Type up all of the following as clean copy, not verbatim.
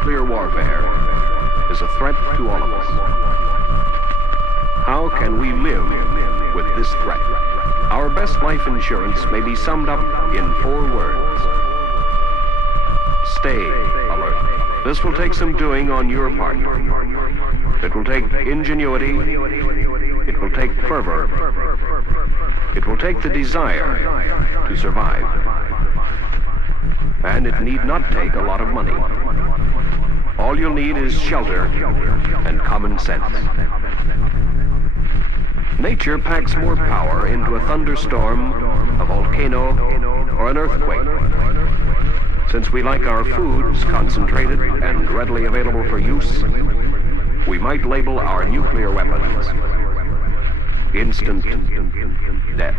nuclear warfare is a threat to all of us. How can we live with this threat? Our best life insurance may be summed up in 4 words. Stay alert. This will take some doing on your part. It will take ingenuity. It will take fervor. It will take the desire to survive. And it need not take a lot of money. All you'll need is shelter and common sense. Nature packs more power into a thunderstorm, a volcano, or an earthquake. Since we like our foods concentrated and readily available for use, we might label our nuclear weapons instant death.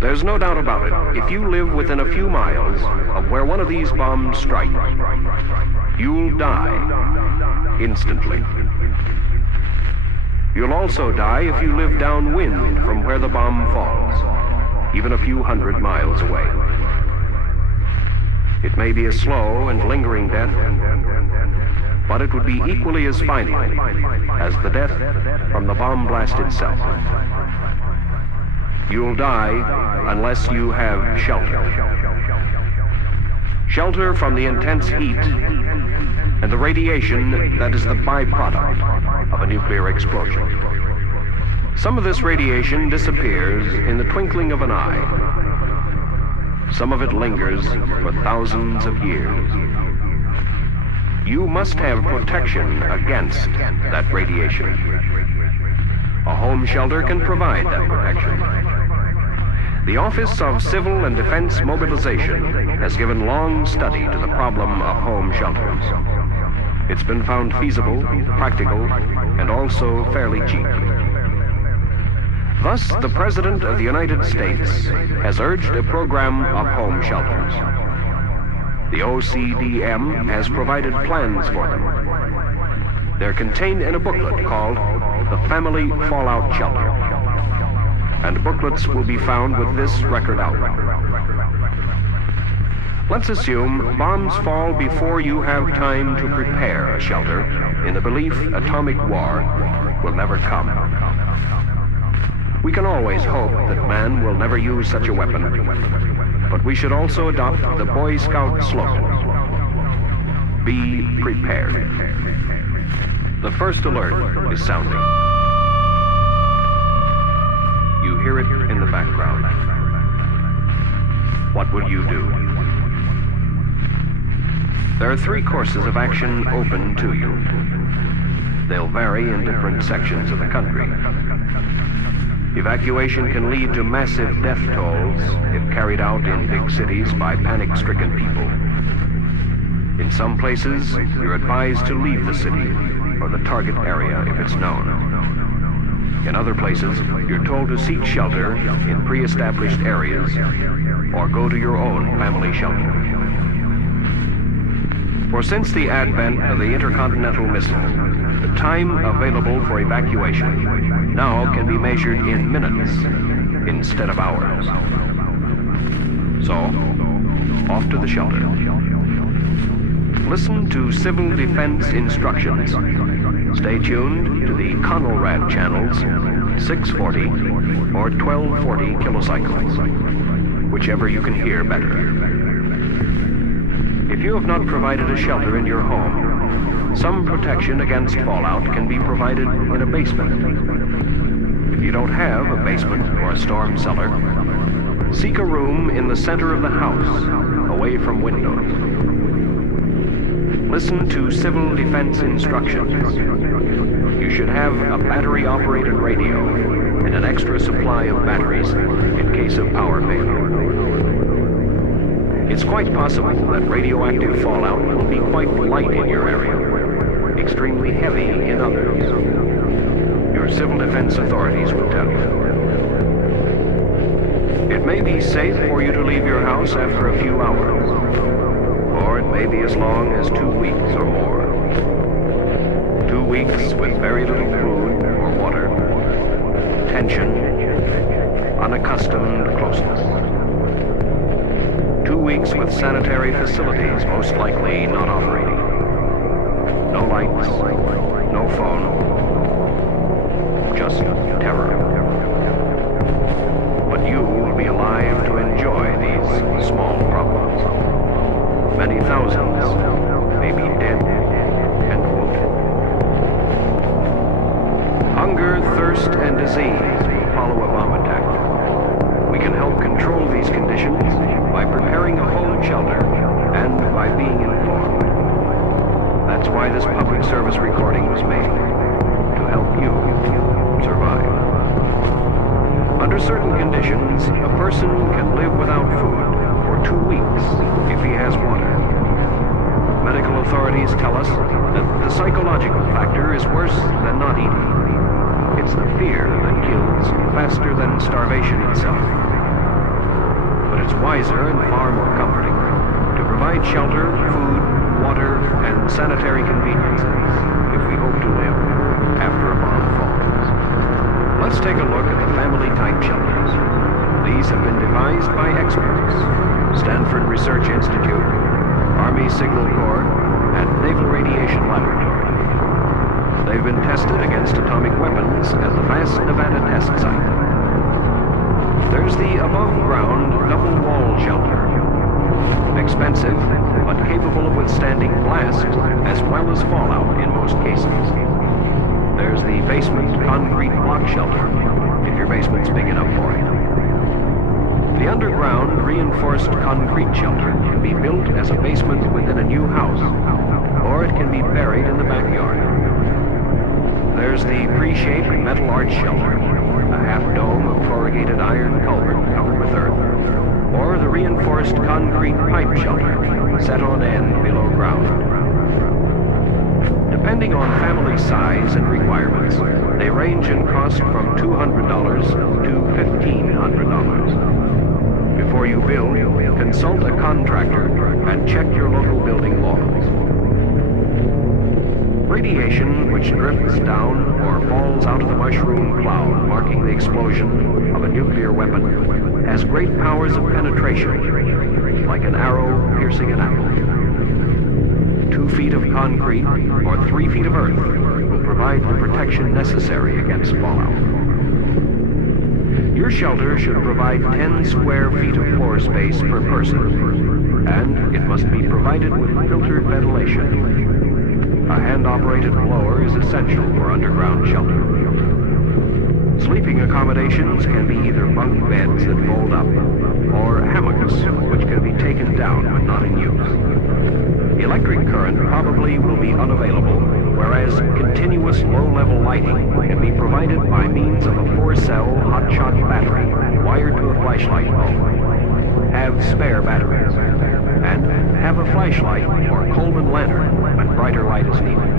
There's no doubt about it. If you live within a few miles of where one of these bombs strike, you'll die instantly. You'll also die if you live downwind from where the bomb falls, even a few hundred miles away. It may be a slow and lingering death, but it would be equally as final as the death from the bomb blast itself. You'll die unless you have shelter. Shelter from the intense heat and the radiation that is the byproduct of a nuclear explosion. Some of this radiation disappears in the twinkling of an eye. Some of it lingers for thousands of years. You must have protection against that radiation. A home shelter can provide that protection. The Office of Civil and Defense Mobilization has given long study to the problem of home shelters. It's been found feasible, practical, and also fairly cheap. Thus, the President of the United States has urged a program of home shelters. The OCDM has provided plans for them. They're contained in a booklet called The Family Fallout Shelter. And booklets will be found with this record out. Let's assume bombs fall before you have time to prepare a shelter in the belief atomic war will never come. We can always hope that man will never use such a weapon, but we should also adopt the Boy Scout slogan, be prepared. The first alert is sounding. You hear it in the background. What will you do? There are 3 courses of action open to you. They'll vary in different sections of the country. Evacuation can lead to massive death tolls if carried out in big cities by panic-stricken people. In some places, you're advised to leave the city or the target area if it's known. In other places, you're told to seek shelter in pre-established areas or go to your own family shelter. For since the advent of the intercontinental missile, the time available for evacuation now can be measured in minutes instead of hours. So, off to the shelter. Listen to civil defense instructions. Stay tuned to the Conelrad channels 640 or 1240 kilocycles, whichever you can hear better. If you have not provided a shelter in your home, some protection against fallout can be provided in a basement. If you don't have a basement or a storm cellar, seek a room in the center of the house, away from windows. Listen to civil defense instructions. You should have a battery-operated radio and an extra supply of batteries in case of power failure. It's quite possible that radioactive fallout will be quite light in your area, extremely heavy in others. Your civil defense authorities will tell you. It may be safe for you to leave your house after a few hours, or it may be as long as 2 weeks or more. 2 weeks with very little food or water, tension, unaccustomed closeness. 2 weeks with sanitary facilities most likely not operating. No lights, no phone, just terror. But you will be alive to enjoy these small problems. Many thousands may be dead and wounded. Hunger, thirst, and disease will follow a bomb attack. We can help control these conditions by preparing a home shelter and by being informed. That's why this public service recording was made, to help you survive. Under certain conditions, a person can live without food for 2 weeks if he has water. Medical authorities tell us that the psychological factor is worse than not eating. It's the fear that kills faster than starvation itself. But it's wiser and far more comforting to provide shelter, food, water, and sanitary conveniences if we hope to live after a bomb falls. Let's take a look at the family-type shelters. These have been devised by experts: Stanford Research Institute, Army Signal Corps, and Naval Radiation Laboratory. They've been tested against atomic weapons at the vast Nevada test site. There's the above-ground double-wall shelter. Expensive, but capable of withstanding blast as well as fallout in most cases. There's the basement concrete block shelter, if your basement's big enough for it. The underground reinforced concrete shelter can be built as a basement within a new house, or it can be buried in the backyard. There's the pre-shaped metal arch shelter, a half-dome of corrugated iron culvert covered with earth, or the reinforced concrete pipe shelter set on end below ground. Depending on family size and requirements, they range in cost from $200 to $1,500. Before you build, consult a contractor and check your local building laws. Radiation which drifts down or falls out of the mushroom cloud marking the explosion of a nuclear weapon has great powers of penetration, like an arrow piercing an apple. 2 feet of concrete or 3 feet of earth will provide the protection necessary against fallout. Your shelter should provide 10 square feet of floor space per person, and it must be provided with filtered ventilation. A hand-operated blower is essential for underground shelter. Sleeping accommodations can be either bunk beds that fold up, or hammocks which can be taken down when not in use. Electric current probably will be unavailable, whereas continuous low-level lighting can be provided by means of a 4-cell hot-shot battery wired to a flashlight bulb. Have spare batteries, and have a flashlight or Coleman lantern when brighter light is needed.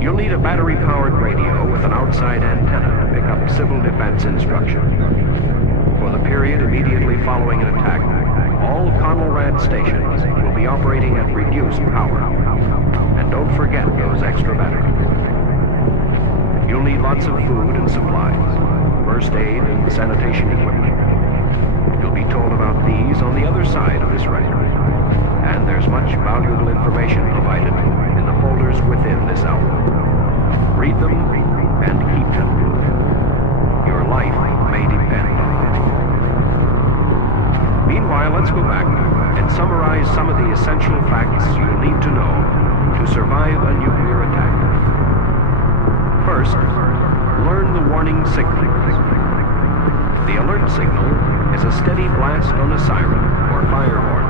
You'll need a battery-powered radio with an outside antenna to pick up civil defense instructions. For the period immediately following an attack, all Conelrad stations will be operating at reduced power. And don't forget those extra batteries. You'll need lots of food and supplies, first aid and sanitation equipment. You'll be told about these on the other side of this record. And there's much valuable information provided in the folders within this album. Read them and keep them. Your life may depend on it. Meanwhile, let's go back and summarize some of the essential facts you'll need to know to survive a nuclear attack. First, learn the warning signal. The alert signal is a steady blast on a siren or fire horn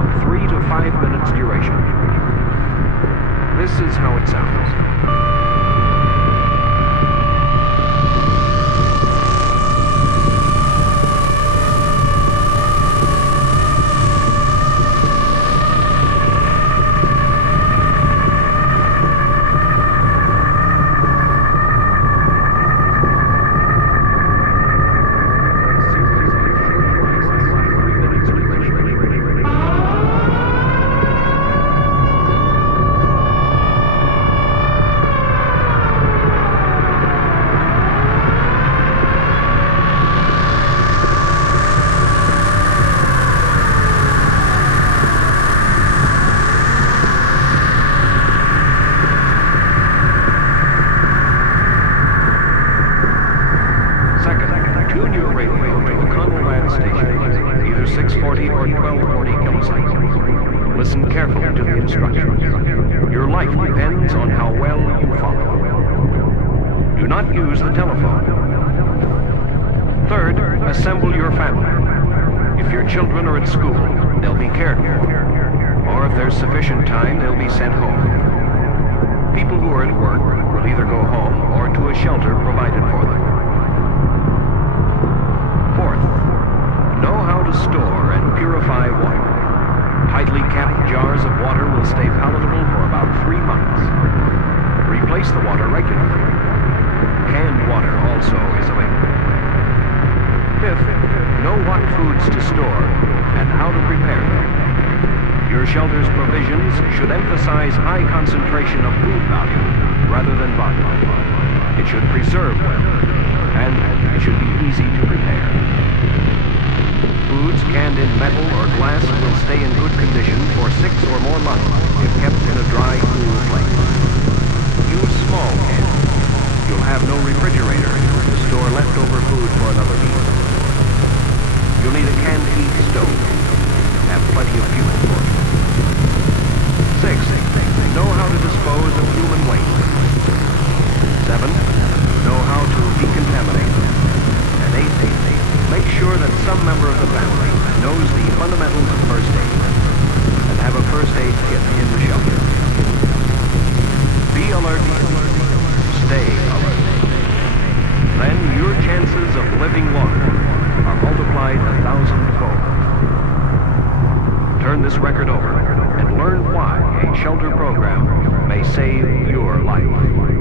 of 3 to 5 minutes duration. This is how it sounds. 1240 or 1240 kilosites. Listen carefully to the instructions. Your life depends on how well you follow. Do not use the telephone. Third, assemble your family. If your children are at school, they'll be cared for. Or if there's sufficient time, they'll be sent home. People who are at work will either go home or to a shelter provided for them. Fourth, know how to store and purify water. Tightly capped jars of water will stay palatable for about 3 months. Replace the water regularly. Canned water also is available. Fifth, know what foods to store and how to prepare them. Your shelter's provisions should emphasize high concentration of food value rather than volume. It should preserve well, and it should be easy to prepare. Foods canned in metal or glass will stay in good condition for 6 or more months if kept in a dry, cool place. Use small cans. You'll have no refrigerator to store leftover food for another meal. You'll need a canned heat stove. Have plenty of fuel for it. 6. Know how to dispose of human waste. 7. Know how to decontaminate. And 8. Make sure that some member of the family knows the fundamentals of first aid and have a first aid kit in the shelter. Be alert. Stay alert. Then your chances of living longer are multiplied 1,000-fold. Turn this record over and learn why a shelter program may save your life.